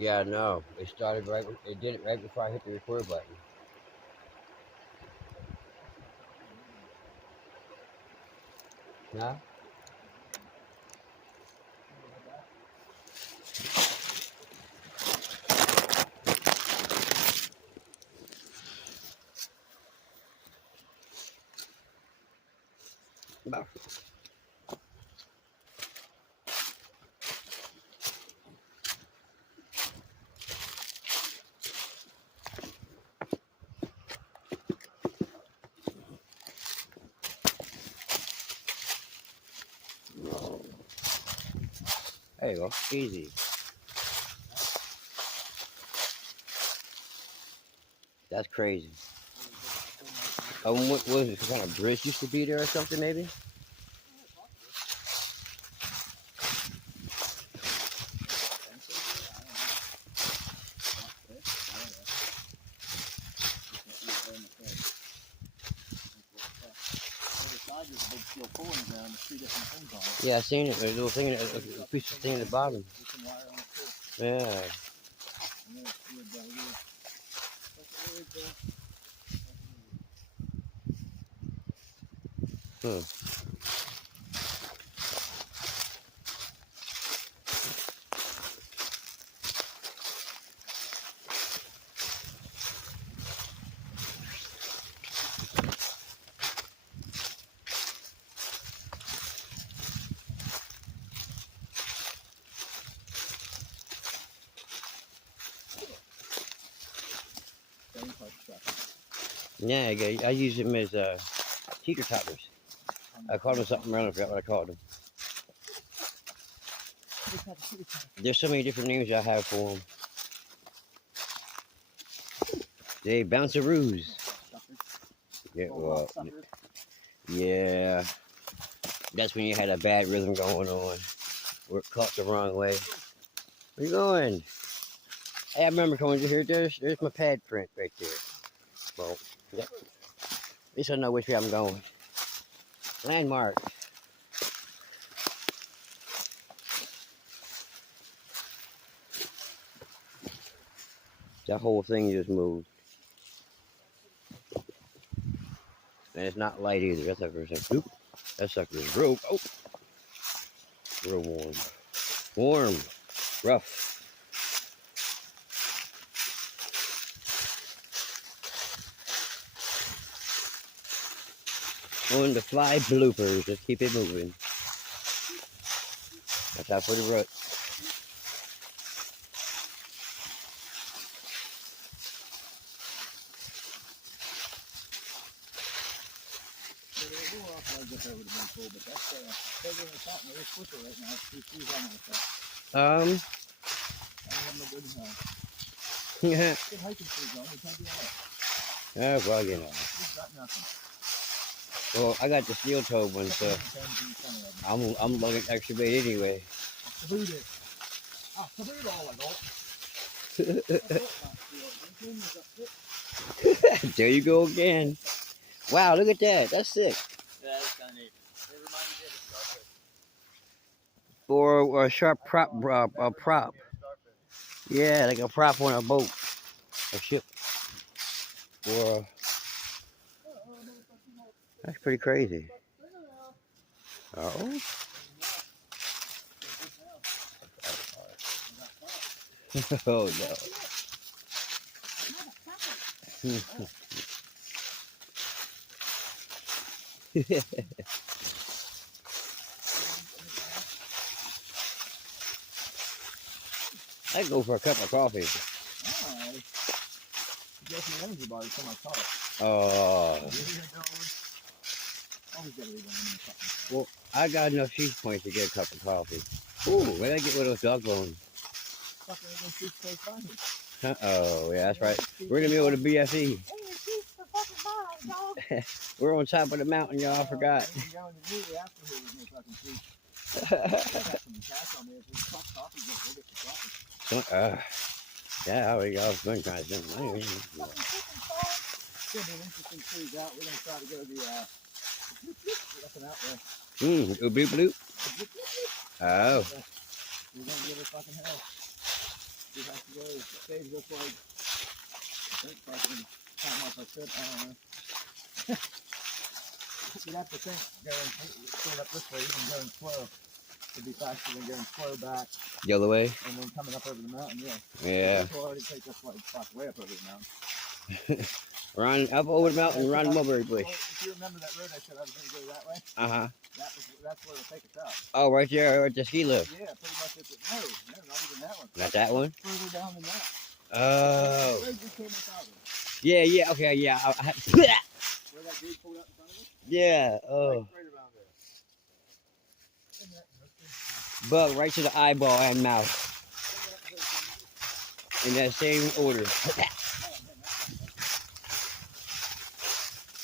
Yeah, no. It started right. It did it right before I hit the record button. Huh? No. There you go. Easy. That's crazy. What was it? Some kind of bridge used to be there or something, maybe? Yeah, I seen it. There's a little thing, a piece of thing at the bottom. Yeah. Hmm. Yeah, I use them as teeter totters. I called them something around. I forgot what I called them. There's so many different names I have for them. They bounce-a-roos. Yeah, well, yeah. That's when you had a bad rhythm going on, or it caught the wrong way. Where you going? Hey, I remember coming here. There's my pad print right there. Well, yep. At least I know which way I'm going. Landmark. That whole thing just moved. And it's not light either. That sucker's like, oop. That sucker's real, oh, real warm. Warm. Rough. On the fly bloopers. Just keep it moving. That's out for the rut. Um. Yeah. Oh, well, you know. Well, I got the steel toe one, so I'm lugging extra weight anyway. There you go again. Wow, look at that. That's sick. Yeah, that's kind of neat. It reminds me of a starfish. For a sharp prop, prop. Yeah, like a prop on a boat, a ship. Or that's pretty crazy. Oh. Oh no. I'd go for a cup of coffee. Oh. Well, I got enough sheep points to get a cup of coffee. Ooh, we gotta get rid of those dog bones. Oh, yeah, that's right. We're gonna be able to BFE. We're on top of the mountain, y'all. I forgot. Yeah, we go. Good guys. Should be an interesting cruise out. We're gonna try to go to the up and out there. Bloop bloop. Oh. We're gonna give it fucking hell. We have to go save this like, I think fucking time off I said, I don't know. You'd have to think going straight up this way, even going slow. It'd be faster than going slow back The other way? and then coming up over the mountain, yeah. Yeah. We'll already take us like way up over the mountain. Run up over the mountain and run mulberry bush. If you remember that road I said I was going to go that way, Uh-huh. that's where it'll take us out. Oh, right there at the ski lift. Yeah, pretty much it's no, not even that one. Not that one? Further down than that. Oh. The road we came up out of. Yeah, yeah, okay, yeah. Where that dude pulled up in front of us? Yeah, oh. Right around there. Isn't that Bug right to the eyeball and mouth. In that same order.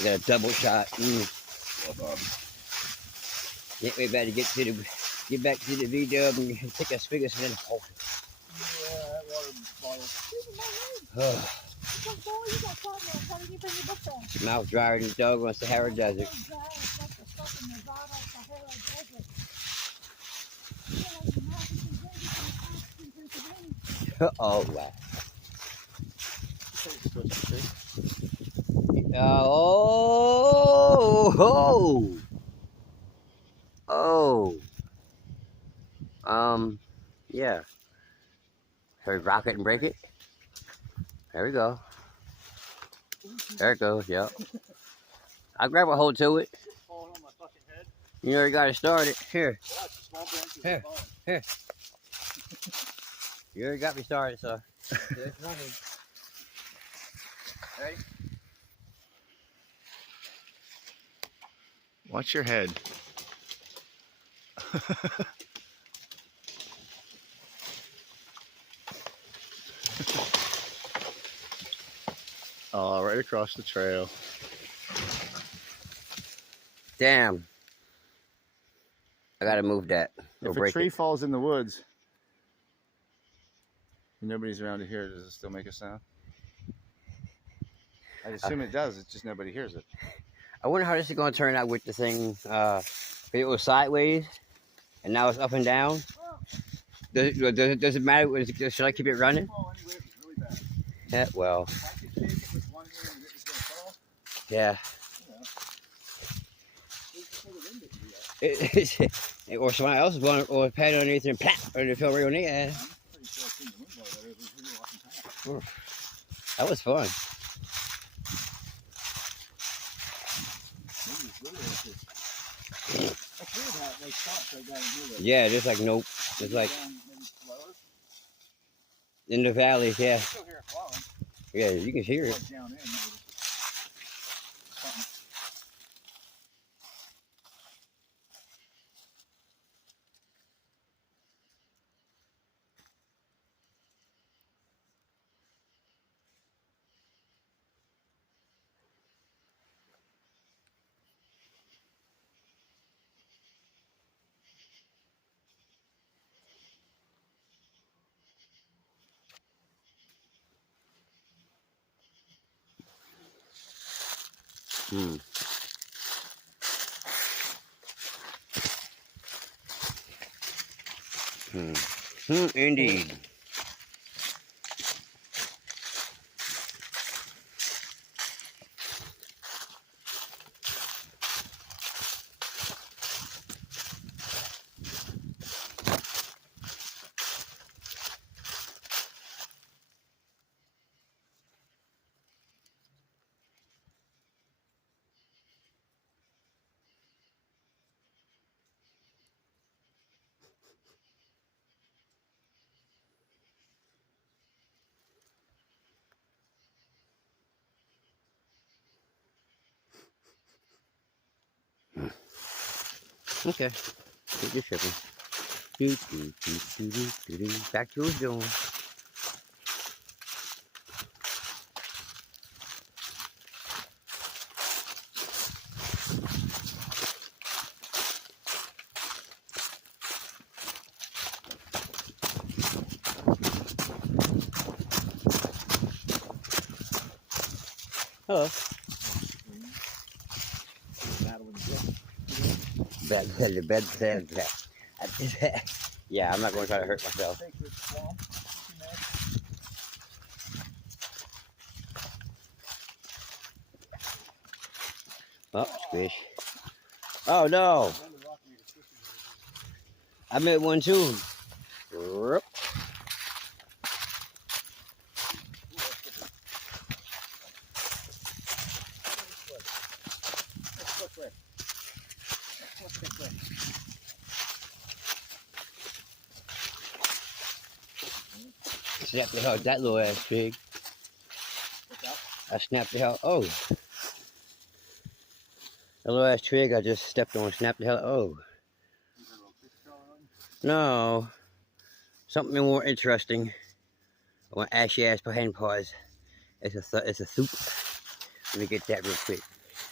I got a double shot. Can't wait back to get back to the V-dub and take a swig of some. Oh. yeah, that water bottle. Mouth drier than the dog on Sahara Desert. Oh, wow. Yeah. Shall we rock it and break it? There we go. There it goes, yep. I'll grab a hold to it. Falling on my fucking head. You already got it started. Here. Watch, the small branches Here. are falling. Here. You already got me started, so. It's running. Ready? Watch your head. Oh, right across the trail. Damn. I gotta move that. Or If a break tree it. falls in the woods and nobody's around to hear it, does it still make a sound? I assume it does, it's just nobody hears it. I wonder how this is gonna turn out with the thing. It was sideways, and now it's up and down. Does it matter? Should I keep it running? Yeah, well. Yeah. Or somebody else is going or pad underneath and pat, or it fell right on the ass. That was fun. Yeah, just like nope. It's like in the valleys, yeah. Yeah, you can hear it. Indeed. Okay, keep your shipping. Back to his doing. Hello. Bad. Yeah, I'm not going to try to hurt myself. Oh, fish. Oh no! I met one too. Rup. Snapped the hell out of that little ass pig. I snapped the hell. Oh. That little ass twig I just stepped on, snapped the hell. Oh. No. Something more interesting. I want ashy ass hen paws. It's a soup. Let me get that real quick.